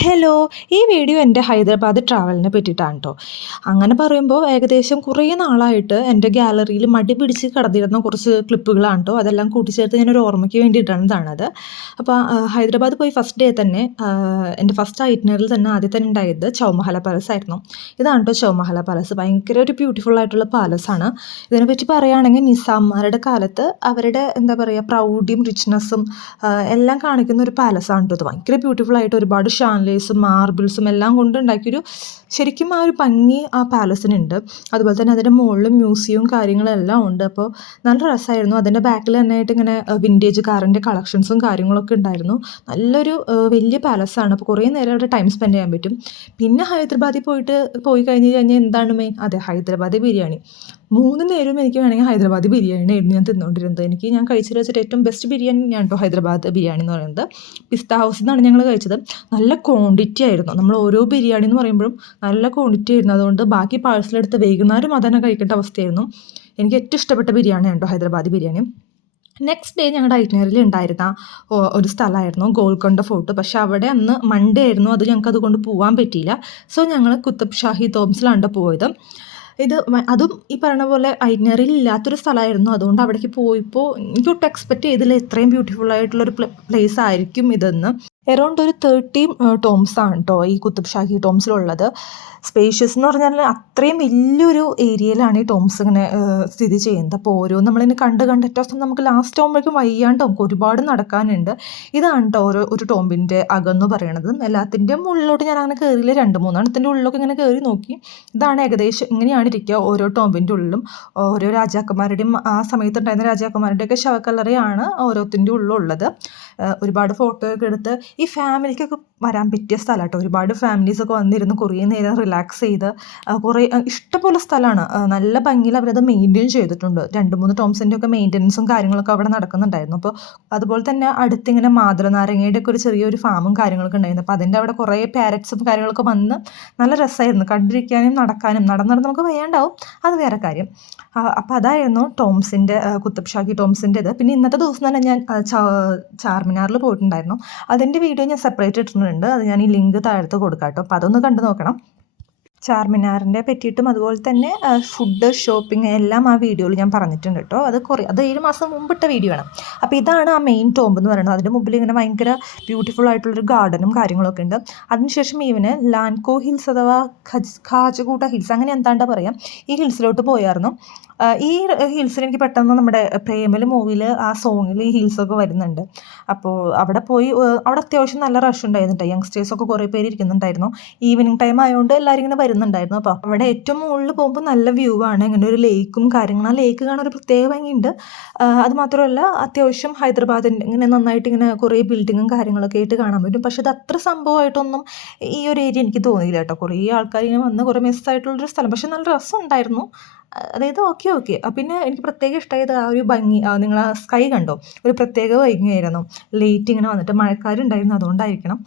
Hello, ഈ video എൻ്റെ ഹൈദരാബാദ് ട്രാവലിനെ പറ്റിയിട്ടാണ് കേട്ടോ. അങ്ങനെ പറയുമ്പോൾ ഏകദേശം കുറേ നാളായിട്ട് എൻ്റെ ഗാലറിയിൽ മടി പിടിച്ച് കിടന്നിരുന്ന കുറച്ച് ക്ലിപ്പുകളാണ് കേട്ടോ. അതെല്ലാം കൂട്ടിച്ചേർത്ത് ഞാനൊരു ഓർമ്മയ്ക്ക് വേണ്ടി ഇടുന്നതാണത്. അപ്പോൾ ഹൈദരാബാദ് പോയി ഫസ്റ്റ് ഡേ തന്നെ എൻ്റെ ഫസ്റ്റ് ഐറ്റിനറിൽ തന്നെ ആദ്യം തന്നെ ഉണ്ടായത് ചൗമഹല പാലസ് ആയിരുന്നു. ഇതാണ് കേട്ടോ ചൗമഹല പാലസ്. ഭയങ്കര ഒരു ബ്യൂട്ടിഫുൾ ആയിട്ടുള്ള പാലസാണ്. ഇതിനെപ്പറ്റി പറയുകയാണെങ്കിൽ നിസാംമാരുടെ കാലത്ത് അവരുടെ എന്താ പറയുക പ്രൗഢിയും റിച്ച്നെസ്സും എല്ലാം കാണിക്കുന്ന ഒരു പാലസാണ് കേട്ടോ. ഇത് ഭയങ്കര ബ്യൂട്ടിഫുൾ ആയിട്ട് ഒരുപാട് ഷാൻലേസും മാർബിൾസും എല്ലാം കൊണ്ട് ഉണ്ടാക്കിയൊരു ശരിക്കും ആ ഒരു ഭംഗി ആ പാലസിനുണ്ട്. അതുപോലെ തന്നെ അതിൻ്റെ മുകളിലും മ്യൂസിയവും കാര്യങ്ങളെല്ലാം ഉണ്ട്. അപ്പോൾ നല്ല രസമായിരുന്നു. അതിൻ്റെ ബാക്കിൽ തന്നെയായിട്ട് ഇങ്ങനെ വിൻറ്റേജ് കാറിൻ്റെ കളക്ഷൻസും കാര്യങ്ങളൊക്കെ ഉണ്ടായിരുന്നു. നല്ലൊരു വലിയ പാലസാണ്. അപ്പോൾ കുറേ നേരം അവിടെ ടൈം സ്പെൻഡ് ചെയ്യാൻ പറ്റും. പിന്നെ ഹൈദരാബാദിൽ പോയി കഴിഞ്ഞ് കഴിഞ്ഞാൽ എന്താണ് മെയിൻ? അതെ, ഹൈദരാബാദി ബിരിയാണി. 3 നേരവും എനിക്ക് വേണമെങ്കിൽ ഹൈദരാബാദി ബിരിയാണിയായിരുന്നു ഞാൻ തിന്നുകൊണ്ടിരുന്നത്. ഞാൻ കഴിച്ചതിൽ വെച്ചിട്ട് ഏറ്റവും ബെസ്റ്റ് ബിരിയാണി ഞാൻ കേട്ടോ ഹൈദരാബാദ് ബിരിയാണി എന്ന് പറയുന്നത്. പിസ്ത ഹൗസിൽ നിന്നാണ് ഞങ്ങൾ കഴിച്ചത്. നല്ല ക്വാണ്ടിറ്റി ആയിരുന്നു. നമ്മൾ ഓരോ ബിരിയാണി എന്ന് പറയുമ്പോഴും നല്ല ക്വാണ്ടിറ്റി ആയിരുന്നു. അതുകൊണ്ട് ബാക്കി പാഴ്സലെടുത്ത് വൈകുന്നേരം അതന്നെ കഴിക്കേണ്ട അവസ്ഥയായിരുന്നു. എനിക്ക് ഏറ്റവും ഇഷ്ടപ്പെട്ട ബിരിയാണിയാണ് കേട്ടോ ഹൈദരാബാദി ബിരിയാണി. നെക്സ്റ്റ് ഡേ ഞങ്ങളുടെ ഐറ്റിനറിയിൽ ഉണ്ടായിരുന്ന ഒരു സ്ഥലമായിരുന്നു ഗോൾക്കൊണ്ട ഫോർട്ട്. പക്ഷേ അവിടെ അന്ന് മൺഡേ ആയിരുന്നു. അത് ഞങ്ങൾക്ക് അതുകൊണ്ട് പോകാൻ പറ്റിയില്ല. സോ ഞങ്ങൾ കുത്തബ് ഷാഹി ടോംസിലാണ് പോയത്. അതും ഈ പറഞ്ഞ പോലെ ഐറ്റിനറിയിൽ ഇല്ലാത്തൊരു സ്ഥലമായിരുന്നു. അതുകൊണ്ട് അവിടേക്ക് പോയപ്പോൾ എനിക്കൊട്ടും എക്സ്പെക്റ്റ് ചെയ്തില്ല ഇത്രയും ബ്യൂട്ടിഫുൾ ആയിട്ടുള്ളൊരു പ്ലേസ് ആയിരിക്കും ഇതെന്ന്. എറൗണ്ട് ഒരു 30 ടോംസാണ് കേട്ടോ ഈ കുത്തബ് ഷാഹി ടോംസിലുള്ളത്. സ്പേഷ്യസ് എന്ന് പറഞ്ഞാൽ അത്രയും വലിയൊരു ഏരിയയിലാണ് ഈ ടോംസ് ഇങ്ങനെ സ്ഥിതി ചെയ്യുന്നത്. അപ്പോൾ നമ്മളിങ്ങനെ കണ്ട് ഏറ്റവും അവസാനം നമുക്ക് ലാസ്റ്റ് ആകുമ്പോഴേക്കും വയ്യാണ്ട് നമുക്ക് ഒരുപാട് നടക്കാനുണ്ട്. ഇതാണ് കേട്ടോ ഒരു ടോംബിൻ്റെ അകമെന്ന് പറയണത്. എല്ലാത്തിൻ്റെയും ഉള്ളിലോട്ട് ഞാൻ അങ്ങനെ കയറിയില്ല. 2-3 എണ്ണത്തിൻ്റെ ഉള്ളിലൊക്കെ ഇങ്ങനെ കയറി നോക്കി. ഇതാണ് ഏകദേശം ഇങ്ങനെയാണ് ഇരിക്കുക ഓരോ ടോംബിൻ്റെ ഉള്ളിലും. ഓരോ രാജാക്കന്മാരുടെയും ആ സമയത്തുണ്ടായിരുന്ന രാജാക്കന്മാരുടെയൊക്കെ ശവക്കല്ലറയാണ് ഓരോത്തിൻ്റെ ഉള്ളിലുള്ളത്. ഒരുപാട് ഫോട്ടോ ഒക്കെ എടുത്ത് ഈ ഫാമിലിക്കൊക്കെ വരാൻ പറ്റിയ സ്ഥലം കേട്ടോ. ഒരുപാട് ഫാമിലീസൊക്കെ വന്നിരുന്ന് കുറേ നേരം റിലാക്സ് ചെയ്ത് കുറേ ഇഷ്ടംപോലെ സ്ഥലമാണ്. നല്ല ഭംഗിയിൽ അവരത് മെയിൻറ്റെയിൻ ചെയ്തിട്ടുണ്ട്. 2-3 ടോംസിൻ്റെ ഒക്കെ മെയിൻ്റനൻസും കാര്യങ്ങളൊക്കെ അവിടെ നടക്കുന്നുണ്ടായിരുന്നു. അപ്പോൾ അതുപോലെ തന്നെ അടുത്തിങ്ങനെ മാതളനാരങ്ങയുടെ ഒക്കെ ഒരു ചെറിയൊരു ഫാമും കാര്യങ്ങളൊക്കെ ഉണ്ടായിരുന്നു. അപ്പോൾ അതിൻ്റെ അവിടെ കുറേ പാരറ്റ്സും കാര്യങ്ങളൊക്കെ വന്ന് നല്ല രസമായിരുന്നു കണ്ടിരിക്കാനും നടക്കാനും. നടന്ന് നമുക്ക് വയ്യാണ്ടാവും, അത് വേറെ കാര്യം. അപ്പോൾ അതായിരുന്നു ടോംസിൻ്റെ കുത്തബ് ഷാഹി ടോംസിൻ്റെത്. പിന്നെ ഇന്നത്തെ ദിവസം തന്നെ ഞാൻ ചാർമിനാറിൽ പോയിട്ടുണ്ടായിരുന്നു. അതിൻ്റെ വീഡിയോ ഞാൻ സെപ്പറേറ്റ് ഇട്ടിട്ടുണ്ട്. അത് ഞാൻ ഈ ലിങ്ക് താഴത്ത് കൊടുക്കാം കേട്ടോ. അപ്പോൾ അതൊന്ന് കണ്ടു നോക്കണം. ചാർമിനാറിൻ്റെ പറ്റിയിട്ടും അതുപോലെ തന്നെ ഫുഡ് ഷോപ്പിംഗ് എല്ലാം ആ വീഡിയോയിൽ ഞാൻ പറഞ്ഞിട്ടുണ്ട് കേട്ടോ. അത് 7 മാസം മുമ്പിട്ട വീഡിയോ ആണ്. അപ്പോൾ ഇതാണ് ആ മെയിൻ ടോംബ് എന്ന് പറയുന്നത്. അതിൻ്റെ മുമ്പിൽ ഇങ്ങനെ ഭയങ്കര ബ്യൂട്ടിഫുൾ ആയിട്ടുള്ളൊരു ഗാർഡനും കാര്യങ്ങളൊക്കെ ഉണ്ട്. അതിനുശേഷം ഇവന് ലാൻകോ ഹിൽസ് അഥവാ ഖാജകൂട്ട ഹിൽസ് അങ്ങനെ എന്താണ്ടാ പറയാം, ഈ ഹിൽസിലോട്ട് പോയായിരുന്നു. ഈ ഹിൽസിൽ എനിക്ക് പെട്ടെന്ന് നമ്മുടെ പ്രേമൽ മൂവിയിൽ ആ സോങ്ങിൽ ഈ ഹിൽസൊക്കെ വരുന്നുണ്ട്. അപ്പോൾ അവിടെ പോയി അവിടെ അത്യാവശ്യം നല്ല റഷ് ഉണ്ടായിരുന്നുണ്ട്. യങ്സ്റ്റേഴ്സൊക്കെ കുറേ പേര് ഇരിക്കുന്നുണ്ടായിരുന്നു. ഈവനിങ് ടൈം ആയതുകൊണ്ട് എല്ലാവരും ഇങ്ങനെ വരുന്നുണ്ടായിരുന്നു. അപ്പോൾ അവിടെ ഏറ്റവും മുകളിൽ പോകുമ്പോൾ നല്ല വ്യൂ ആണ്. ഇങ്ങനെ ഒരു ലേക്കും കാര്യങ്ങളും. ആ ലേക്ക് കാണാൻ ഒരു പ്രത്യേക ഭംഗിയുണ്ട്. അതുമാത്രമല്ല അത്യാവശ്യം ഹൈദരാബാദിൻ്റെ ഇങ്ങനെ നന്നായിട്ട് ഇങ്ങനെ കുറേ ബിൽഡിങ്ങും കാര്യങ്ങളൊക്കെ ആയിട്ട് കാണാൻ പറ്റും. പക്ഷേ അത് അത്ര സംഭവമായിട്ടൊന്നും ഈ ഒരു ഏരിയ എനിക്ക് തോന്നിയില്ല കേട്ടോ. കുറേ ആൾക്കാർ ഇങ്ങനെ വന്ന് കുറേ മിസ്സായിട്ടുള്ളൊരു സ്ഥലം. പക്ഷേ നല്ല രസമുണ്ടായിരുന്നു. അതായത് ഓക്കെ. പിന്നെ എനിക്ക് പ്രത്യേകം ഇഷ്ടമായത് ആ ഒരു ഭംഗി. നിങ്ങൾ ആ സ്കൈ കണ്ടോ? ഒരു പ്രത്യേക ഭംഗിയായിരുന്നു. ലേറ്റ് ഇങ്ങനെ വന്നിട്ട് മഴക്കാരുണ്ടായിരുന്നു, അതുകൊണ്ടായിരിക്കണം.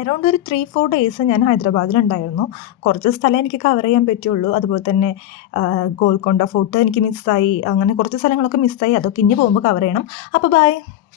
എറൗണ്ട് ഒരു 3-4 ഡേയ്സ് ഞാൻ ഹൈദരാബാദിലുണ്ടായിരുന്നു. കുറച്ച് സ്ഥലം എനിക്ക് കവർ ചെയ്യാൻ പറ്റുള്ളൂ. അതുപോലെ തന്നെ ഗോൾക്കൊണ്ട ഫോർട്ട് എനിക്ക് മിസ്സായി. അങ്ങനെ കുറച്ച് സ്ഥലങ്ങളൊക്കെ മിസ്സായി. അതൊക്കെ ഇനി പോകുമ്പോൾ കവർ ചെയ്യണം. അപ്പോൾ ബൈ.